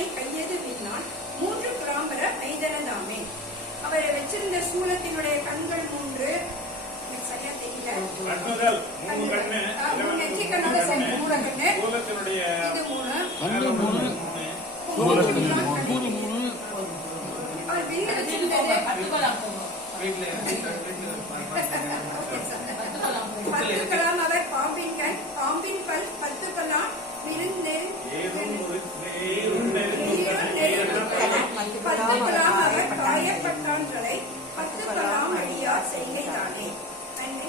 கண்ணனை கையது விண்ணான் 3 கிராம்பர ஐதனதாமே. அவர் வச்சிருந்த சூலத்தினுடைய கண்கள் 3. சரியா தெரியல. அவர் பாம்பின் கண், பாம்பின் பல், 10 கலாம் விருந்து, 10 கலாம் அவர் காயப்பட்டான்களை 10 கலாம் அடியார் செய்கைதானே. நன்றி.